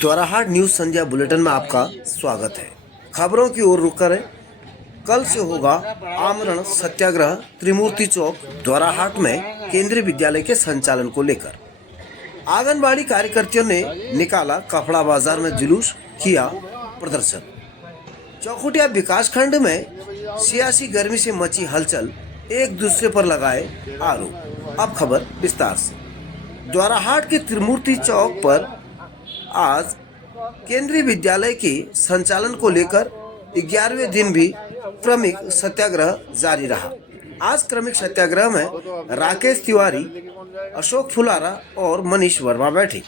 Dwarahat news संध्या bulletin में आपका स्वागत है। खबरों की ओर रुक करें। कल से होगा आमरण सत्याग्रह त्रिमूर्ति चौक द्वाराहाट में केंद्रीय विद्यालय के संचालन को लेकर आंगनबाड़ी कार्यकर्तियों ने निकाला कपड़ा बाजार में जुलूस, किया प्रदर्शन। चौखुटिया विकासखंड में सियासी गर्मी से मची हलचल, एक दूसरे पर लगाए आरोप। अब खबर विस्तार से। द्वाराहाट के त्रिमूर्ति चौक पर आज केंद्रीय विद्यालय के संचालन को लेकर 11वें दिन भी क्रमिक सत्याग्रह जारी रहा। आज क्रमिक सत्याग्रह में राकेश तिवारी, अशोक फुलारा और मनीष वर्मा बैठे।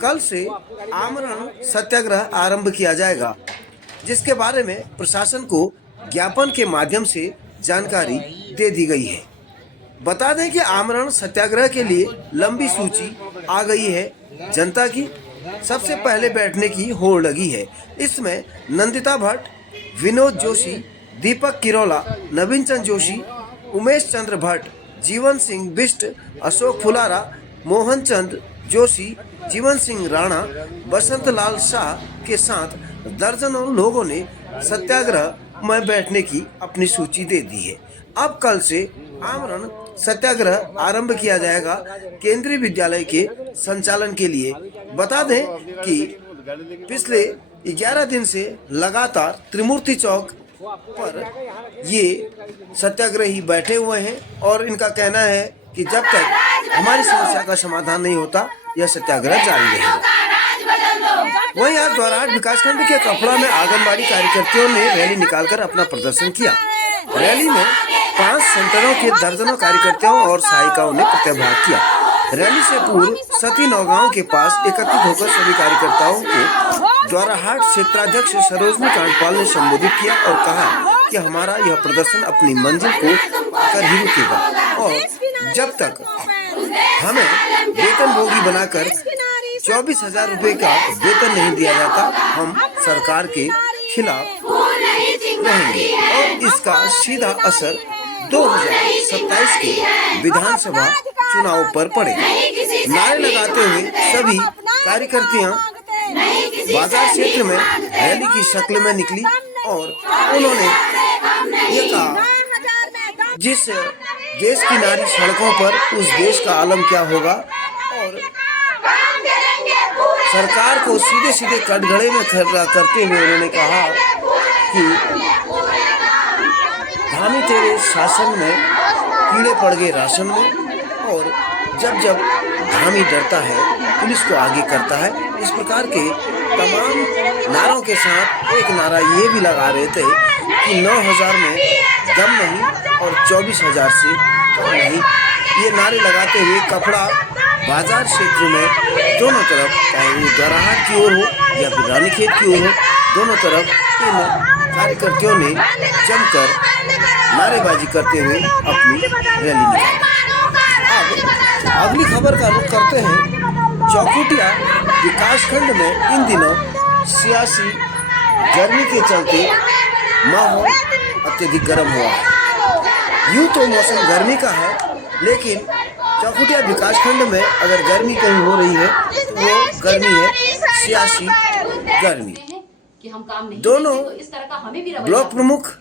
कल से आमरण सत्याग्रह आरंभ किया जाएगा, जिसके बारे में प्रशासन को ज्ञापन के माध्यम से जानकारी दे दी गई है। बता दें कि आमरण सत्याग्रह के लिए लंबी सूची आ गई है। जनता की सबसे पहले बैठने की होड़ लगी है। इसमें नंदिता भट्ट, विनोद जोशी, दीपक किरोला, नवीन चंद जोशी, उमेश चंद्र भट्ट, जीवन सिंह बिष्ट, अशोक फुलारा, मोहन चंद जोशी, जीवन सिंह राणा, बसंत लाल शाह के साथ दर्जनों लोगों ने सत्याग्रह में बैठने की अपनी सूची दे दी है। अब कल से आमरण सत्याग्रह आरंभ किया जाएगा केंद्रीय विद्यालय के संचालन के लिए। बता दें कि पिछले 11 दिन से लगातार त्रिमूर्ति चौक पर ये सत्याग्रही बैठे हुए हैं और इनका कहना है कि जब तक हमारी समस्या का समाधान नहीं होता, यह सत्याग्रह जारी रहेगा। वहीं आज द्वाराहाट विकासखंड के कपड़ा में आंगनबाड़ी कार्यकर्तियों ने रैली निकालकर अपना प्रदर्शन किया। रैली में 5 सेंटरों के दर्जनों कार्यकर्ताओं और सहायिकाओं ने प्रतिभाग किया। रैली से पूर्व सती नौगांव के पास एकत्रित होकर सभी कार्यकर्ताओं को द्वाराहाट क्षेत्राध्यक्ष सरोजनी कांडपाल ने संबोधित किया और कहा कि हमारा यह प्रदर्शन अपनी मंजिल को कर ही रुकेगा और जब तक हमें वेतनभोगी बनाकर 24,000 रुपए का वेतन नहीं दिया जाता, हम सरकार के खिलाफ रहेंगे और इसका सीधा असर 2027 के विधानसभा चुनाव पर पड़ेगा। नारे लगाते हुए सभी कार्यकर्तियां बाजार क्षेत्र में रैली की शक्ल में निकली और उन्होंने ये कहा, जिस देश की नारी सड़कों पर, उस देश का आलम क्या होगा। और सरकार को सीधे सीधे कटघरे में खड़ा करते हुए उन्होंने कहा कि धामी तेरे शासन में कीड़े पड़ गए राशन में, और जब जब धामी डरता है पुलिस को आगे करता है। इस प्रकार के तमाम नारों के साथ एक नारा ये भी लगा रहे थे कि 9,000 में दम नहीं और 24,000 से कम नहीं। ये नारे लगाते हुए कपड़ा बाजार क्षेत्र में दोनों तरफ, चाहे वो द्वाराहाट की ओर हो या फिर रानीखेत की ओर हो, दोनों तरफ इन कार्यकर्ताओं ने जमकर नारेबाजी करते हुए अपनी रैली निकाली। अब अगली खबर का रुख करते हैं। चौखुटिया विकासखंड में इन दिनों सियासी गर्मी के चलते माहौल अत्यधिक गर्म हुआ है। यूँ तो मौसम गर्मी का है, लेकिन चौखुटिया विकासखंड में अगर गर्मी कहीं हो रही है तो वो गर्मी है सियासी गर्मी। दोनों ब्लॉक प्रमुख,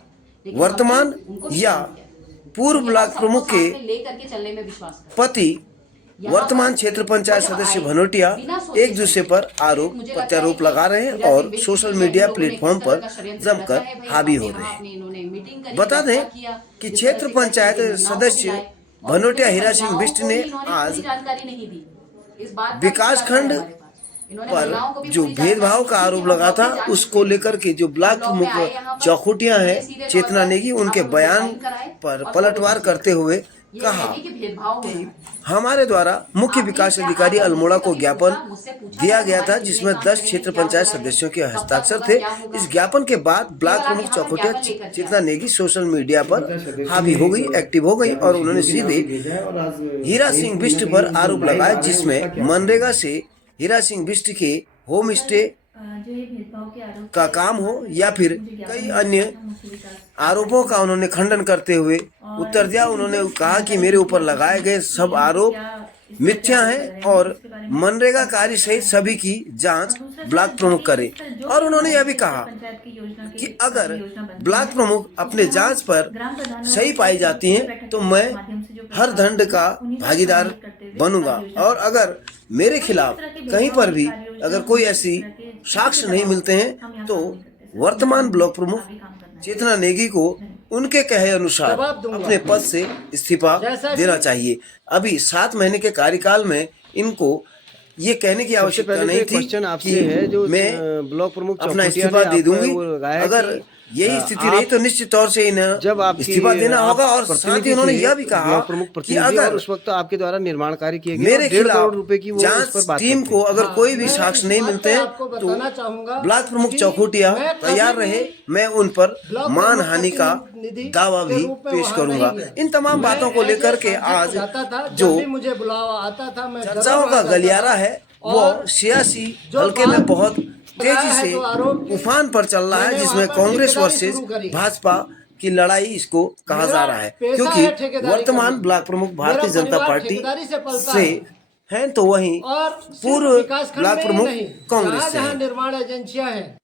वर्तमान या पूर्व ब्लॉक प्रमुख के पति वर्तमान क्षेत्र पंचायत सदस्य भनोटिया एक दूसरे पर आरोप प्रत्यारोप लगा रहे हैं और सोशल मीडिया प्लेटफॉर्म पर जमकर हावी हो रहे हैं। बता दें कि क्षेत्र पंचायत सदस्य भनोटिया हीरा सिंह बिष्ट ने आज विकासखंड पर जो भेदभाव का आरोप लगा था, उसको लेकर के जो ब्लॉक प्रमुख चौखुटिया हैं चेतना नेगी, उनके बयान पर पलटवार करते हुए कहा कि हमारे द्वारा मुख्य विकास अधिकारी अल्मोड़ा को ज्ञापन दिया गया था, जिसमें 10 क्षेत्र पंचायत सदस्यों के हस्ताक्षर थे। इस ज्ञापन के बाद ब्लॉक प्रमुख चौखुटिया चेतना नेगी सोशल मीडिया पर हावी हो गई, एक्टिव हो गई और उन्होंने सीधे हीरा सिंह बिष्ट पर आरोप लगाया, जिसमें मनरेगा से हीरा सिंह बिष्ट के होम स्टे का काम हो या फिर कई अन्य आरोपों का उन्होंने खंडन करते हुए उत्तर दिया। उन्होंने कहा कि मेरे ऊपर लगाए गए सब आरोप मिथ्या हैं और मनरेगा कार्य सहित सभी की जांच ब्लॉक प्रमुख करे। और उन्होंने यह भी कहा कि अगर ब्लॉक प्रमुख अपने जांच पर सही पाई जाती हैं तो मैं हर दंड का भागीदार बनूंगा, और अगर मेरे खिलाफ कहीं पर भी अगर कोई ऐसी साक्ष्य नहीं मिलते हैं तो वर्तमान ब्लॉक प्रमुख चेतना नेगी को उनके कहे अनुसार अपने पद से इस्तीफा देना चाहिए। अभी 7 महीने के कार्यकाल में इनको ये कहने की आवश्यकता नहीं थी कि मैं ब्लॉक प्रमुख अपना इस्तीफा दे दूंगी। अगर यही स्थिति रही तो निश्चित तौर से इन्हें जब इस्तीफा देना होगा। और साथ ही उन्होंने यह भी कहा कि अगर उस वक्त आपके द्वारा निर्माण कार्य किए गए मेरे 1.5 खिलाफ करोड़ रुपए की वो जांच टीम को अगर कोई भी साक्ष्य नहीं मिलते हैं तो ब्लॉक प्रमुख चौखुटिया तैयार रहे, मैं उन पर मानहानि का दावा भी पेश करूंगा। इन तमाम बातों को लेकर के आज जो चर्चाओं का गलियारा है वो सियासी हल्के में बहुत तेजी से उफान पर चल रहा है, जिसमें कांग्रेस वर्सेस भाजपा की लड़ाई इसको कहा जा रहा है, क्योंकि वर्तमान ब्लॉक प्रमुख भारतीय जनता पार्टी से हैं तो वहीं पूर्व ब्लॉक प्रमुख कांग्रेस से हैं। निर्माण एजेंसियां हैं।